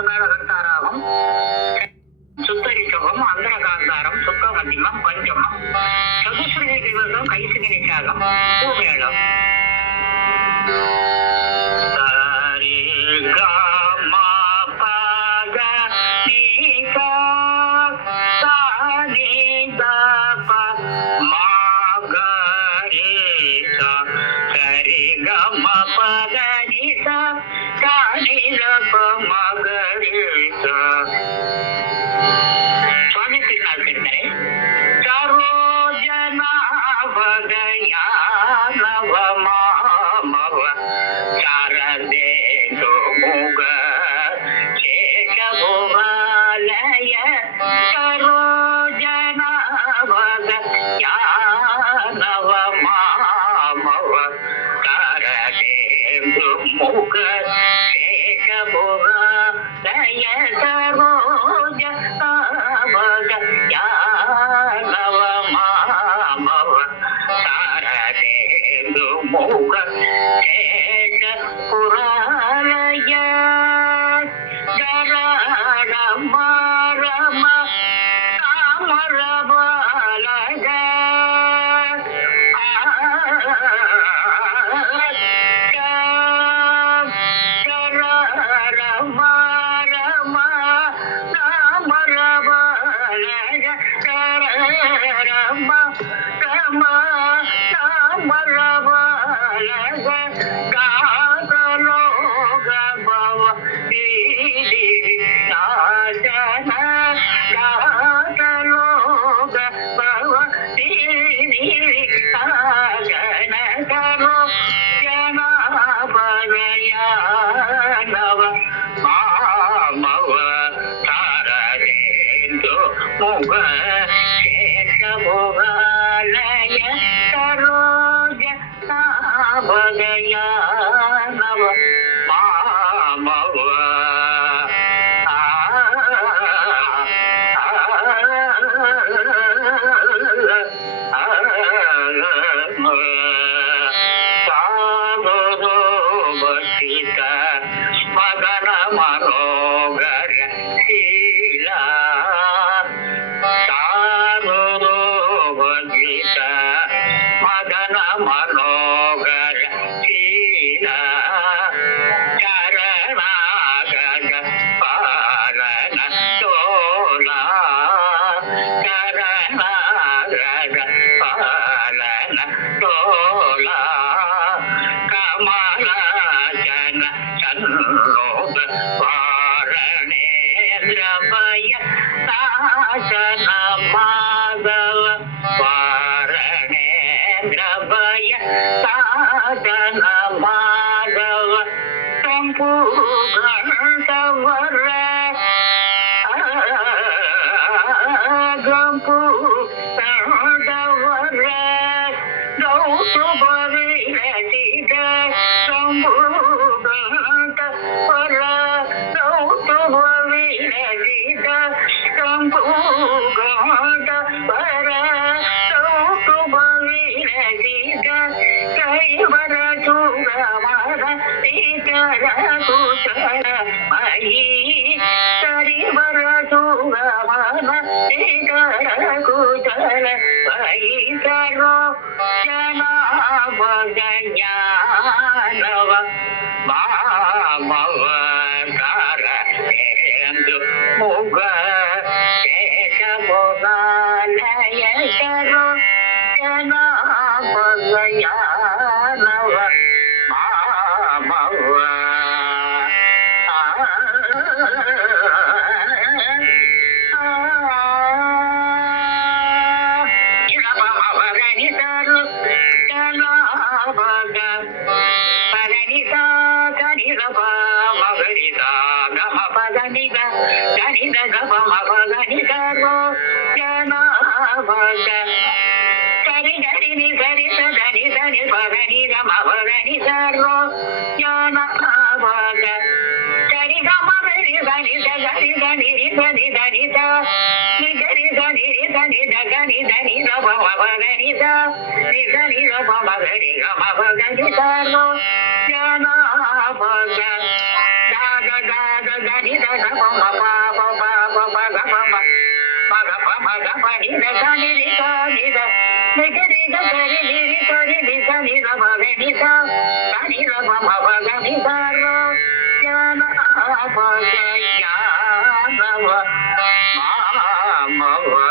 மேளகர்த்தாராகம் சுத்தரிசவம் அந்தரகாந்தாரம் சுத்த மத்தியமம் பஞ்சமம் சதுஸ்ருதி திவசம் கைசிக நிஷாகம் பூமேளம் சுவாமி திருநாள் கீர்த்தனை சரோஜனா வதயா நவமாமவ சாரதேந்து முக சேஷபுராலய சரோஜனா வதயா நவமாமவ சாரதேந்து முக சேஷபுராலய சரோஜ முக சேஷ புராலய கரண மரம தாமரபாலக முக சேஷபுராலய சரோஜ சாபகயானவ மாமவ சாதுரோபசித மகன மனோகர சீலா மதன மனோகர சீல சரணாகத பாலன தோலா சரணாகத பாலன தோலா கமலாசன சன்னோக வாரணேந்திரபய நாசன மாதவ வாரணேந்திரபய சாதன மாதவ சம்பூகண்டவர கம்பூகண்டவர கௌசுபவிரசித சம்பூகண்டவர கௌசுபவிரசித சம்பூகண்டவர கைவர சூரமர சீதர குசல மயி சரிவர சூரமர சீதர குசல மயி சரோ ஜனாபகஞானவ மாமவ சாரேந்து முக சேஷபுராலய சரோ ஜனாபகயானவ மாமவ இளபமவகனிதரு ஜனாபக பரனிதா கனிரப மகரிதா கமபகனித கனித கபமபகனிதரோ ஜனாபக சரி கரினி சரி சதனி சனி பகனி கமபகனி சரோ ஜனாபக சரி கமபரி சனி சரி சனி சனி சனி ச நிகரி சனி சனி தக దని దని రమ మమ దని ద ని దని రమ మగ రి రమ మగ ని ద ర జన భగ దా ద దా ద దని ద ద మ ప ప ప ప ప గ ప మ మగ ప మగ ప ని ద ద ని రి ద ని ద ని గ రి గ గ రి ని రి ద రి ని ద ని ర మ గ ని ద ద ని ర మ మ గ ని ద ర జన భగ యా నవ మా